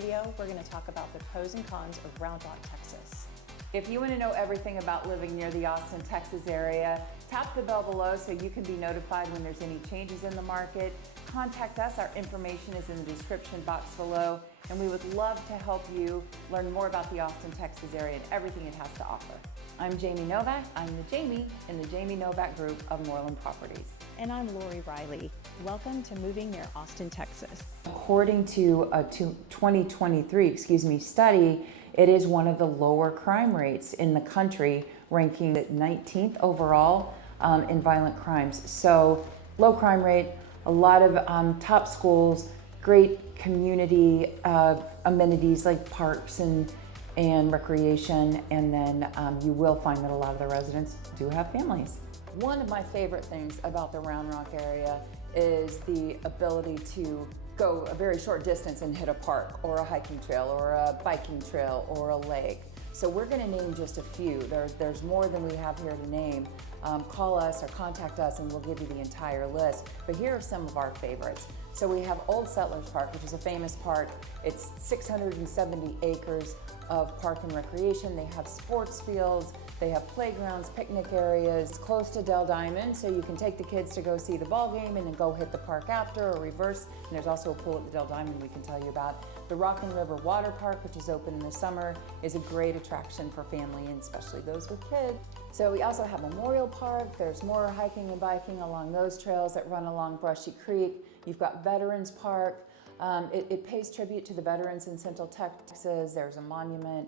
video, we're going to talk about the pros and cons of Round Rock, Texas. If you want to know everything about living near the Austin, Texas area, tap the bell below so you can be notified when there's any changes in the market. Contact us, our information is in the description box below, and we would love to help you learn more about the Austin, Texas area and everything it has to offer. I'm Jamie Novak. I'm the Jamie in the Jamie Novak Group of Moreland Properties. And I'm Lori Riley. Welcome to Moving Near Austin, Texas. According to a 2023 study, it is one of the lower crime rates in the country, ranking at 19th overall in violent crimes. So low crime rate, a lot of top schools, great community amenities like parks and recreation, and then you will find that a lot of the residents do have families. One of my favorite things about the Round Rock area is the ability to go a very short distance and hit a park or a hiking trail or a biking trail or a lake. So we're going to name just a few. There's more than we have here to name. Call us or contact us and we'll give you the entire list. But here are some of our favorites. So we have Old Settlers Park, which is a famous park. It's 670 acres of park and recreation. They have sports fields, they have playgrounds, picnic areas, close to Dell Diamond, so you can take the kids to go see the ball game and then go hit the park after or reverse. And there's also a pool at the Dell Diamond we can tell you about. The Rockin' River Water Park, which is open in the summer, is a great attraction for family and especially those with kids. So we also have Memorial Park. There's more hiking and biking along those trails that run along Brushy Creek. You've got Veterans Park. It pays tribute to the veterans in Central Texas. There's a monument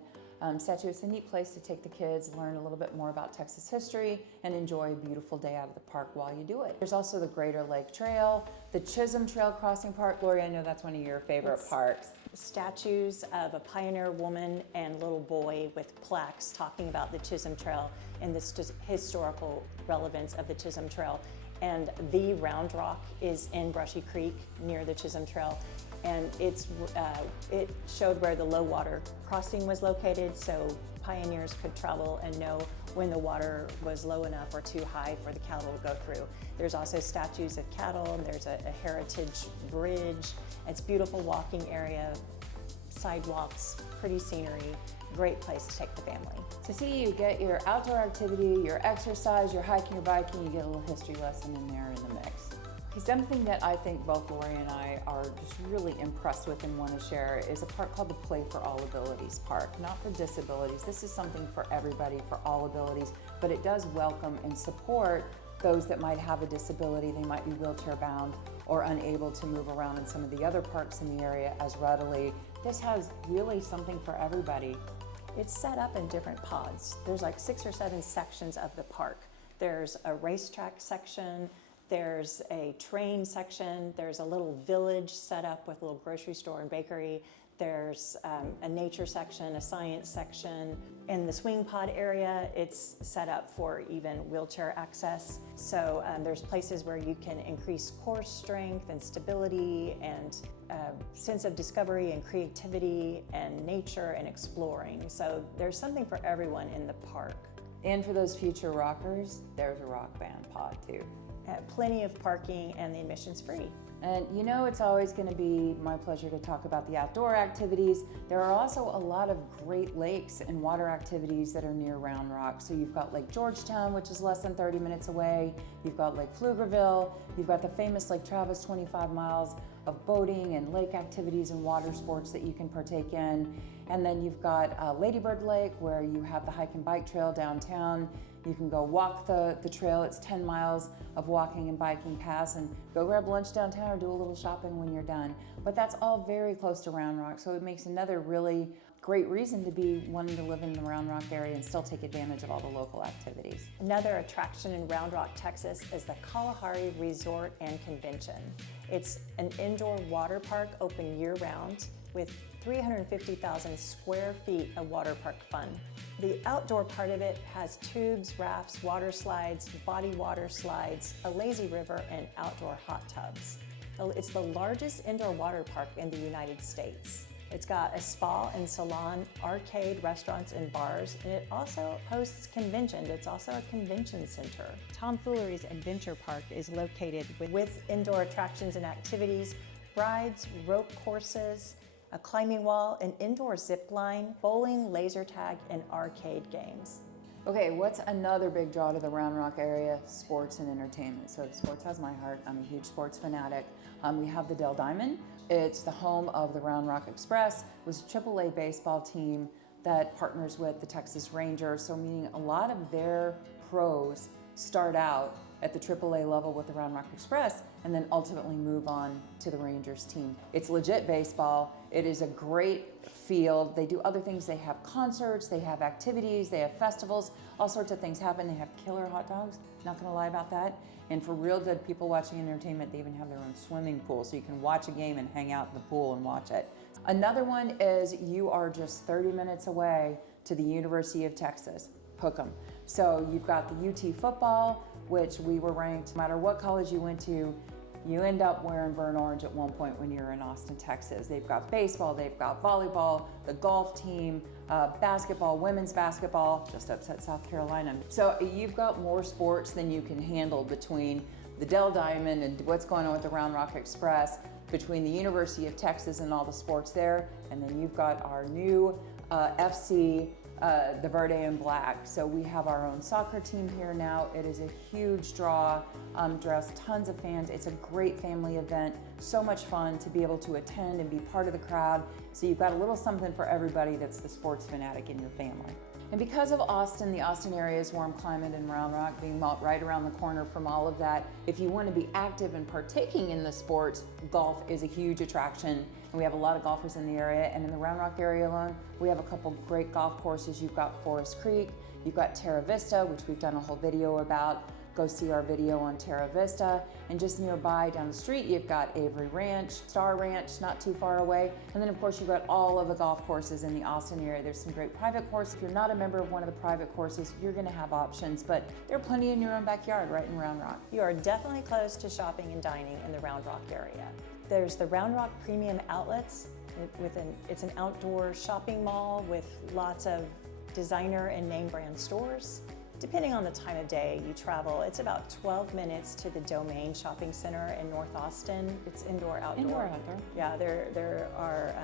statue. It's a neat place to take the kids, learn a little bit more about Texas history, and enjoy a beautiful day out of the park while you do it. There's also the Greater Lake Trail, the Chisholm Trail Crossing Park. Lori, I know that's one of your favorite parks. Statues of a pioneer woman and little boy with plaques talking about the Chisholm Trail and the historical relevance of the Chisholm Trail. And the Round Rock is in Brushy Creek near the Chisholm Trail, and it showed where the low water crossing was located, so pioneers could travel and know when the water was low enough or too high for the cattle to go through. There's also statues of cattle, and there's a heritage bridge. It's a beautiful walking area, sidewalks, pretty scenery. Great place to take the family. To see you get your outdoor activity, your exercise, your hiking, your biking, you get a little history lesson in there in the mix. Something that I think both Lori and I are just really impressed with and want to share is a park called the Play for All Abilities Park. Not for disabilities, this is something for everybody, for all abilities, but it does welcome and support those that might have a disability. They might be wheelchair bound or unable to move around in some of the other parks in the area as readily. This has really something for everybody. It's set up in different pods. There's like 6 or 7 sections of the park. There's a racetrack section, there's a train section, there's a little village set up with a little grocery store and bakery. There's a nature section, a science section. In the swing pod area, it's set up for even wheelchair access. So there's places where you can increase core strength and stability and sense of discovery and creativity and nature and exploring. So there's something for everyone in the park. And for those future rockers, there's a rock band pod too. Plenty of parking and the admission's free. And you know, it's always going to be my pleasure to talk about the outdoor activities. There are also a lot of great lakes and water activities that are near Round Rock. So you've got Lake Georgetown, which is less than 30 minutes away. You've got Lake Pflugerville. You've got the famous Lake Travis, 25 miles of boating and lake activities and water sports that you can partake in. And then you've got Ladybird Lake, where you have the hike and bike trail downtown. You can go walk the trail. It's 10 miles of walking and biking paths, and go grab lunch downtown or do a little shopping when you're done. But that's all very close to Round Rock, so it makes another really great reason to be wanting to live in the Round Rock area and still take advantage of all the local activities. Another attraction in Round Rock, Texas is the Kalahari Resort and Convention. It's an indoor water park open year-round with 350,000 square feet of water park fun. The outdoor part of it has tubes, rafts, water slides, body water slides, a lazy river, and outdoor hot tubs. It's the largest indoor water park in the United States. It's got a spa and salon, arcade, restaurants, and bars, and it also hosts conventions. It's also a convention center. Tomfoolery's Adventure Park is located with indoor attractions and activities, rides, rope courses, a climbing wall, an indoor zip line, bowling, laser tag, and arcade games. Okay, what's another big draw to the Round Rock area? Sports and entertainment. So sports has my heart. I'm a huge sports fanatic. We have the Dell Diamond. It's the home of the Round Rock Express. It was a AAA baseball team that partners with the Texas Rangers. So meaning a lot of their pros start out at the AAA level with the Round Rock Express and then ultimately move on to the Rangers team. It's legit baseball. It is a great field. They do other things. They have concerts, they have activities, they have festivals, all sorts of things happen. They have killer hot dogs, not gonna lie about that. And for real good people watching entertainment, they even have their own swimming pool, so you can watch a game and hang out in the pool and watch it. Another one is you are just 30 minutes away to the University of Texas, Hook 'em. So you've got the UT football, which we were ranked, no matter what college you went to, you end up wearing burnt orange at one point when you're in Austin, Texas. They've got baseball, they've got volleyball, the golf team, basketball, women's basketball, just upset South Carolina. So you've got more sports than you can handle between the Dell Diamond and what's going on with the Round Rock Express, between the University of Texas and all the sports there, and then you've got our new FC, the Verde and Black. So we have our own soccer team here now. It is a huge draw, draws tons of fans. It's a great family event, so much fun to be able to attend and be part of the crowd. So you've got a little something for everybody that's the sports fanatic in your family. And because of Austin, the Austin area's warm climate and Round Rock being right around the corner from all of that, if you want to be active and partaking in the sports, golf is a huge attraction. And we have a lot of golfers in the area. And in the Round Rock area alone, we have a couple great golf courses. You've got Forest Creek, you've got Teravista, which we've done a whole video about. Go see our video on Teravista. And just nearby down the street, you've got Avery Ranch, Star Ranch, not too far away. And then of course, you've got all of the golf courses in the Austin area. There's some great private courses. If you're not a member of one of the private courses, you're gonna have options, but there are plenty in your own backyard right in Round Rock. You are definitely close to shopping and dining in the Round Rock area. There's the Round Rock Premium Outlets. It's an outdoor shopping mall with lots of designer and name brand stores. Depending on the time of day you travel, it's about 12 minutes to the Domain Shopping Center in North Austin. It's indoor, outdoor. Indoor, outdoor. Yeah, there are,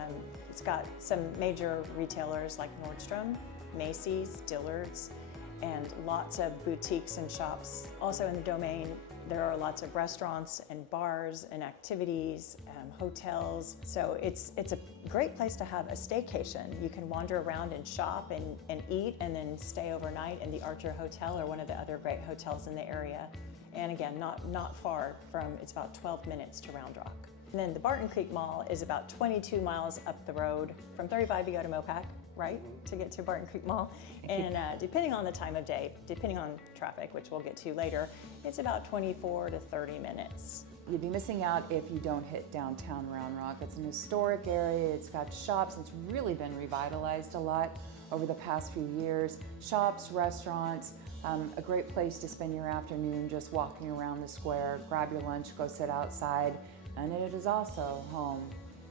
it's got some major retailers like Nordstrom, Macy's, Dillard's, and lots of boutiques and shops. Also in the Domain, there are lots of restaurants and bars and activities, hotels. So it's a great place to have a staycation. You can wander around and shop and eat and then stay overnight in the Archer Hotel or one of the other great hotels in the area. And again, not far from, it's about 12 minutes to Round Rock. And then the Barton Creek Mall is about 22 miles up the road. From 35 you go to Mopac, right, to get to Barton Creek Mall. And depending on the time of day, depending on traffic, which we'll get to later, it's about 24 to 30 minutes. You'd be missing out if you don't hit downtown Round Rock. It's an historic area, it's got shops, it's really been revitalized a lot over the past few years. Shops, restaurants, a great place to spend your afternoon just walking around the square, grab your lunch, go sit outside. And it is also home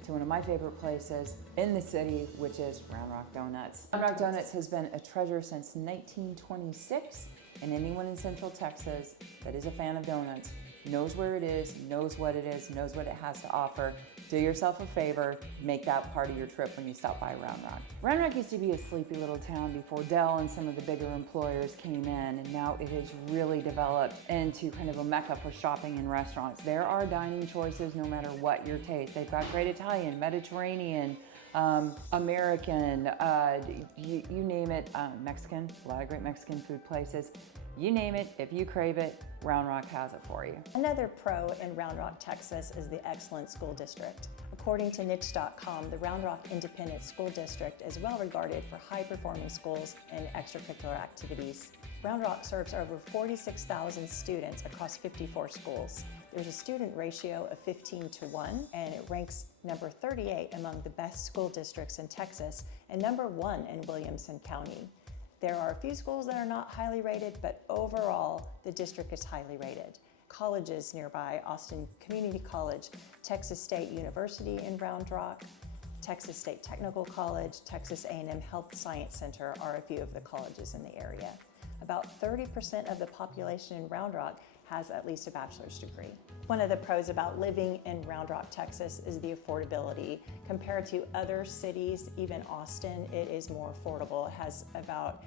to one of my favorite places in the city, which is Round Rock Donuts. Round Rock Donuts has been a treasure since 1926, and anyone in Central Texas that is a fan of donuts knows where it is, knows what it is, knows what it has to offer. Do yourself a favor, make that part of your trip when you stop by Round Rock. Round Rock used to be a sleepy little town before Dell and some of the bigger employers came in, and now it has really developed into kind of a mecca for shopping and restaurants. There are dining choices no matter what your taste. They've got great Italian, Mediterranean, American, you name it, Mexican, a lot of great Mexican food places. You name it, if you crave it, Round Rock has it for you. Another pro in Round Rock, Texas is the excellent school district. According to niche.com, the Round Rock Independent School District is well regarded for high-performing schools and extracurricular activities. Round Rock serves over 46,000 students across 54 schools. There's a student ratio of 15:1, and it ranks number 38 among the best school districts in Texas and number 1 in Williamson County. There are a few schools that are not highly rated, but overall, the district is highly rated. Colleges nearby, Austin Community College, Texas State University in Round Rock, Texas State Technical College, Texas A&M Health Science Center are a few of the colleges in the area. About 30% of the population in Round Rock has at least a bachelor's degree. One of the pros about living in Round Rock, Texas is the affordability. Compared to other cities, even Austin, it is more affordable. It has about,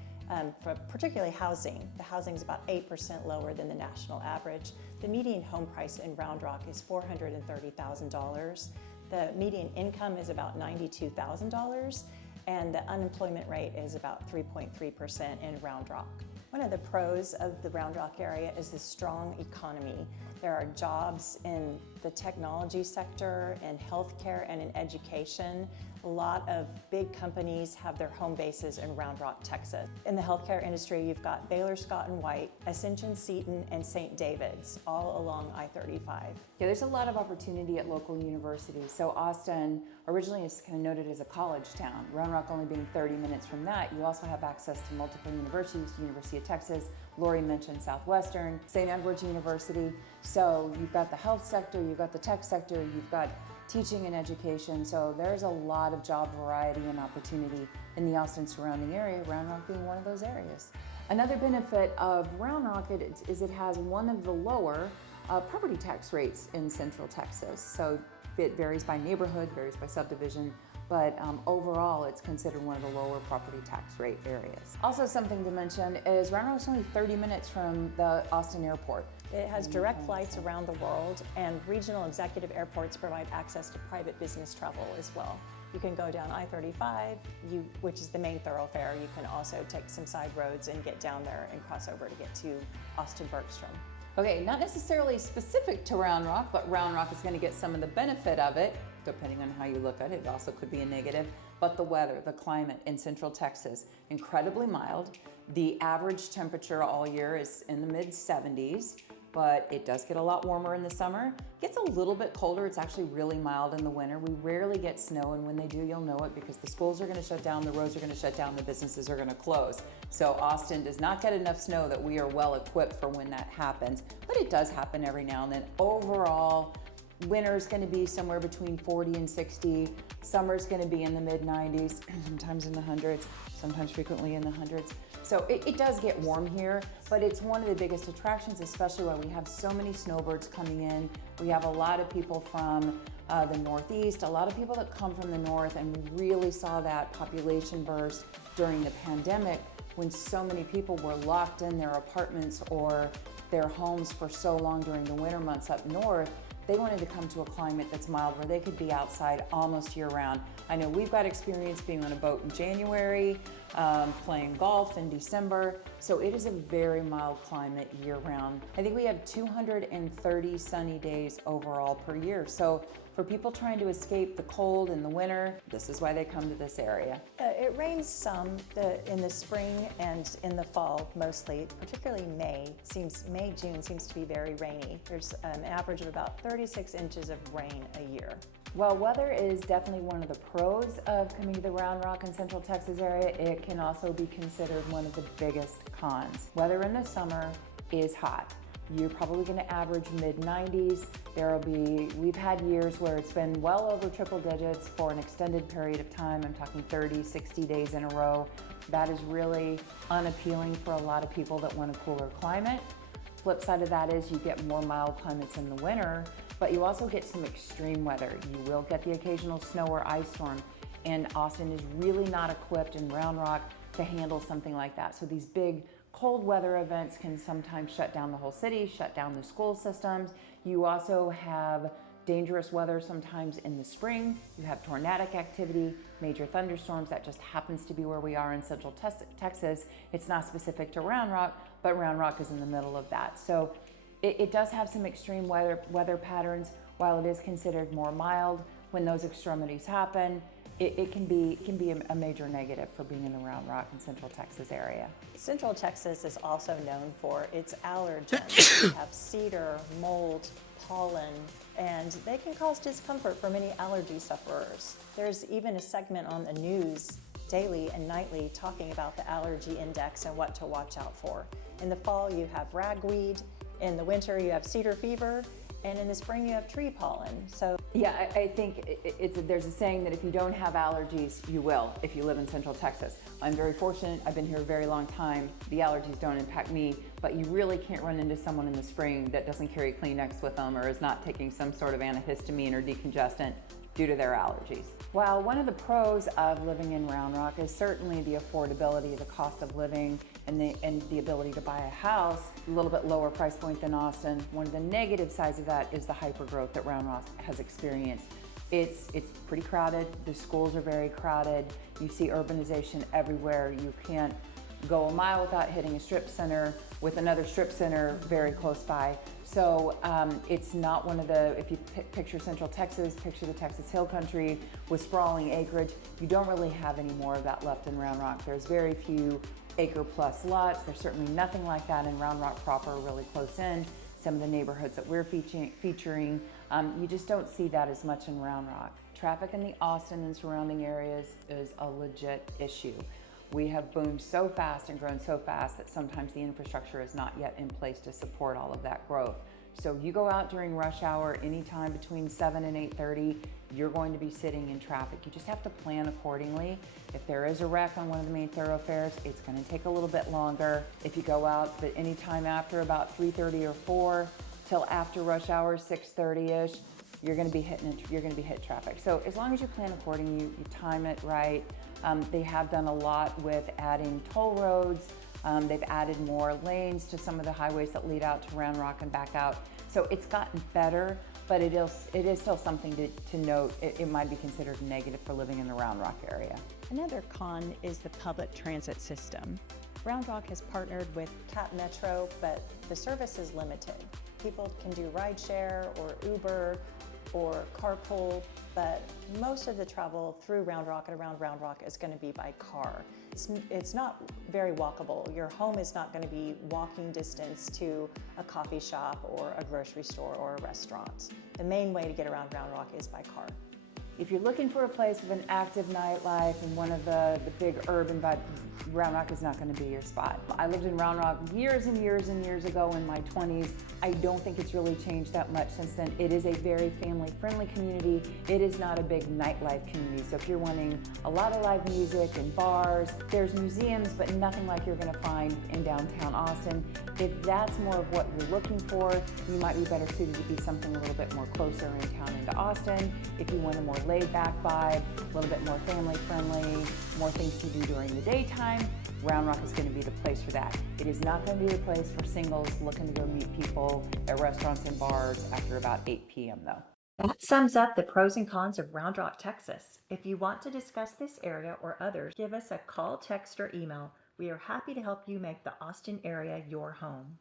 for particularly housing, the housing is about 8% lower than the national average. The median home price in Round Rock is $430,000. The median income is about $92,000, and the unemployment rate is about 3.3% in Round Rock. One of the pros of the Round Rock area is the strong economy. There are jobs in the technology sector, in healthcare, and in education. A lot of big companies have their home bases in Round Rock, Texas. In the healthcare industry, you've got Baylor Scott & White, Ascension Seton, and St. David's, all along I-35. Yeah, there's a lot of opportunity at local universities. So Austin originally is kind of noted as a college town. Round Rock only being 30 minutes from that. You also have access to multiple universities, University of Texas, Lori mentioned Southwestern, St. Edward's University. So you've got the health sector, you've got the tech sector, you've got teaching and education. So there's a lot of job variety and opportunity in the Austin surrounding area, Round Rock being one of those areas. Another benefit of Round Rock is it has one of the lower property tax rates in Central Texas. So it varies by neighborhood, varies by subdivision, but overall it's considered one of the lower property tax rate areas. Also something to mention is Round Rock's only 30 minutes from the Austin airport. It has direct flights around the world, and regional executive airports provide access to private business travel as well. You can go down I-35, which is the main thoroughfare. You can also take some side roads and get down there and cross over to get to Austin-Bergstrom. Okay, not necessarily specific to Round Rock, but Round Rock is going to get some of the benefit of it, depending on how you look at it. It also could be a negative. But the weather, the climate in Central Texas, incredibly mild. The average temperature all year is in the mid-70s, but it does get a lot warmer in the summer. It gets a little bit colder. It's actually really mild in the winter. We rarely get snow, and when they do, you'll know it because the schools are going to shut down, the roads are going to shut down, the businesses are going to close. So Austin does not get enough snow that we are well equipped for when that happens, but it does happen every now and then. Overall, winter is going to be somewhere between 40 and 60. Summer is going to be in the mid-90s, sometimes in the hundreds, sometimes frequently in the hundreds. So it does get warm here, but it's one of the biggest attractions, especially when we have so many snowbirds coming in. We have a lot of people from the Northeast, a lot of people that come from the North, and we really saw that population burst during the pandemic when so many people were locked in their apartments or their homes for so long during the winter months up north. They wanted to come to a climate that's mild where they could be outside almost year round. I know we've got experience being on a boat in January, playing golf in December, so it is a very mild climate year round. I think we have 230 sunny days overall per year. So for people trying to escape the cold in the winter, this is why they come to this area. It rains some in the spring and in the fall mostly, particularly May, June seems to be very rainy. There's an average of about 36 inches of rain a year. Well, weather is definitely one of the pros of coming to the Round Rock and Central Texas area. It can also be considered one of the biggest cons. Weather in the summer is hot. You're probably going to average mid-90s. We've had years where it's been well over triple digits for an extended period of time. I'm talking 30, 60 days in a row. That is really unappealing for a lot of people that want a cooler climate. Flip side of that is you get more mild climates in the winter, but you also get some extreme weather. You will get the occasional snow or ice storm, and Austin is really not equipped in Round Rock to handle something like that. So these big cold weather events can sometimes shut down the whole city, shut down the school systems. You also have dangerous weather sometimes in the spring. You have tornadic activity, major thunderstorms. That just happens to be where we are in Central Texas. It's not specific to Round Rock, but Round Rock is in the middle of that. So it does have some extreme weather patterns. While it is considered more mild, when those extremities happen, it can be a major negative for being in the Round Rock and Central Texas area. Central Texas is also known for its allergens. We have cedar, mold, pollen, and they can cause discomfort for many allergy sufferers. There's even a segment on the news daily and nightly talking about the allergy index and what to watch out for. In the fall, you have ragweed. In the winter, you have cedar fever. And in the spring, you have tree pollen. So yeah, I think there's a saying that if you don't have allergies, you will if you live in Central Texas. I'm very fortunate. I've been here a very long time. The allergies don't impact me, but you really can't run into someone in the spring that doesn't carry Kleenex with them or is not taking some sort of antihistamine or decongestant due to their allergies. While one of the pros of living in Round Rock is certainly the affordability, the cost of living, and the ability to buy a house, a little bit lower price point than Austin, one of the negative sides of that is the hypergrowth that Round Rock has experienced. It's pretty crowded, the schools are very crowded, you see urbanization everywhere, you can't go a mile without hitting a strip center with another strip center very close by. So it's not one of the, if you picture Central Texas, picture the Texas Hill Country with sprawling acreage, you don't really have any more of that left in Round Rock. There's very few acre plus lots. There's certainly nothing like that in Round Rock proper, really close in. Some of the neighborhoods that we're featuring, you just don't see that as much in Round Rock. Traffic in the Austin and surrounding areas is a legit issue. We have boomed so fast and grown so fast that sometimes the infrastructure is not yet in place to support all of that growth. So you go out during rush hour, anytime between 7 and 8:30, you're going to be sitting in traffic. You just have to plan accordingly. If there is a wreck on one of the main thoroughfares, it's going to take a little bit longer. If you go out but anytime after about 3:30 or 4 till after rush hour, 6:30ish, you're going to be hit traffic. So as long as you plan accordingly, you time it right. They have done a lot with adding toll roads. They've added more lanes to some of the highways that lead out to Round Rock and back out. So it's gotten better, but it is still something to note. It might be considered negative for living in the Round Rock area. Another con is the public transit system. Round Rock has partnered with Cap Metro, but the service is limited. People can do rideshare or Uber or carpool, but most of the travel through Round Rock and around Round Rock is going to be by car. It's not very walkable. Your home is not going to be walking distance to a coffee shop or a grocery store or a restaurant. The main way to get around Round Rock is by car. If you're looking for a place with an active nightlife and one of the big urban vibes, Round Rock is not going to be your spot. I lived in Round Rock years and years and years ago in my 20s. I don't think it's really changed that much since then. It is a very family-friendly community. It is not a big nightlife community. So if you're wanting a lot of live music and bars, there's museums, but nothing like you're going to find in downtown Austin. If that's more of what you're looking for, you might be better suited to be something a little bit more closer in town into Austin. If you want a more laid-back vibe, a little bit more family-friendly, more things to do during the daytime, Round Rock is going to be the place for that. It is not going to be the place for singles looking to go meet people at restaurants and bars after about 8 p.m. though. That sums up the pros and cons of Round Rock, Texas. If you want to discuss this area or others, give us a call, text, or email. We are happy to help you make the Austin area your home.